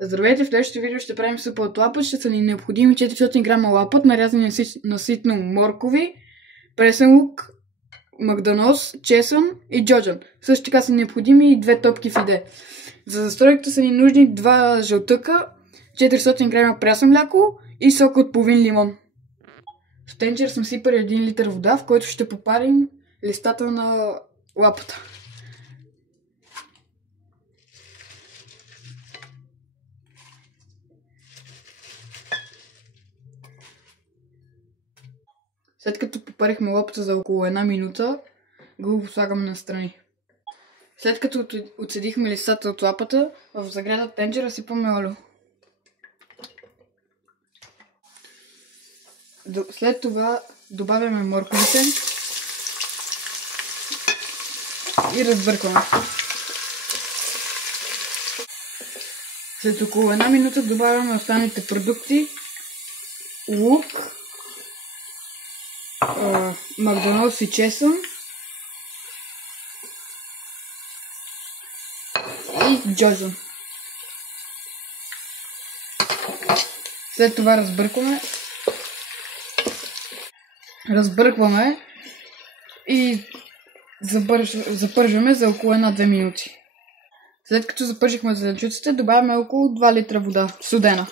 Здравейте, в следващото видео ще правим супа от лапът. Ще са ни необходими 400 грама лапът, нарязани на ситно моркови, пресен лук, магданоз, чесън и джоджан. Също така са необходими и 2 топки фиде. За застройката са ни нужни 2 жълтъка, 400 грама прясно мляко и сок от половин лимон. В тенджер сме сипали 1 литър вода, в който ще попарим листата на лапата. След като попарихме лапата за около 1 минута, го слагаме настрани. След като отседихме листата от лапата, в загряда тенджера сипаме олио. След това добавяме морковите и разбъркваме. След около 1 минута добавяме останалите продукти: лук, магданоз и чесън и джоджан. След това разбъркваме и запържваме за около 1-2 минути. След като запържихме зеленчуците, добавяме около 2 литра вода, студена.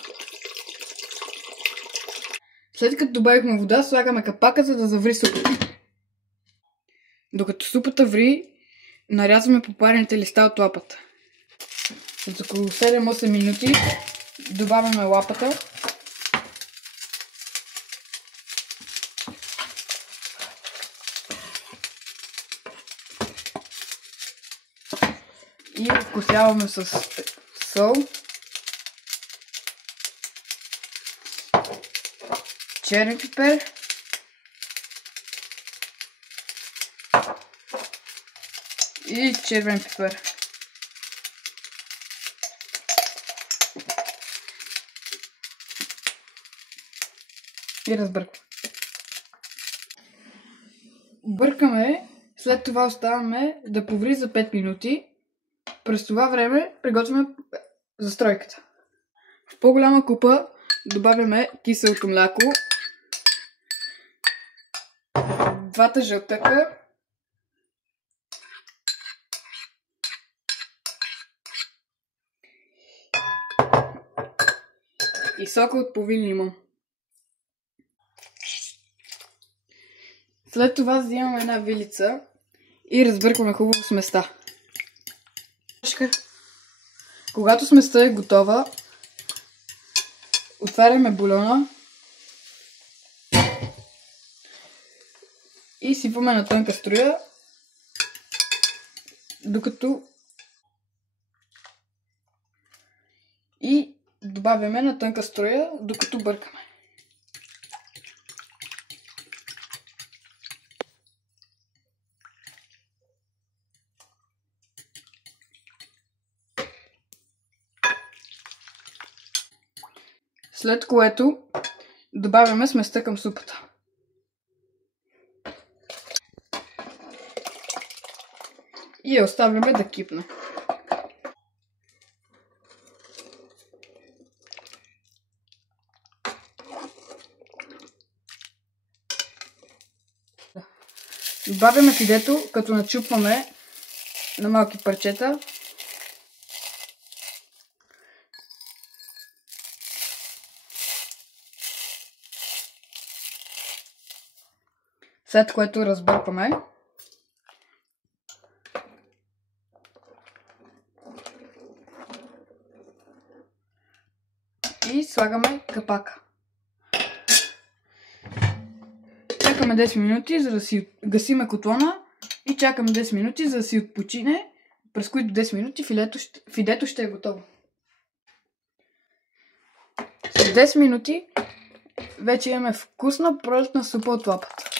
След като добавихме вода, слагаме капака, за да заври супата. Докато супата ври, нарязваме попарените листа от лапата. За около 7-8 минути добавяме лапата. И вкусяваме с сол, черен пипер и червен пипер. И разбъркваме. Бъркаме, след това оставяме да поври за 5 минути. През това време приготвяме застройката. В по-голяма купа добавяме киселото мляко, 2 жълтъка, и сока от половин лимон. След това взимаме една вилица и разбъркваме хубаво сместа. Когато сместа е готова, отваряме бульона и сипваме на тънка струя, и добавяме на тънка струя, докато бъркаме. След което добавяме сместа към супата. И я оставяме да кипне. Добавяме фидето, като начупваме на малки парчета. След което разбъркваме. И слагаме капака. Чакаме 10 минути, за да си гасиме котлона и чакаме 10 минути, за да си отпочине, през които 10 минути фидето ще е готово. След 10 минути вече имаме вкусна пролетна супа от лапата.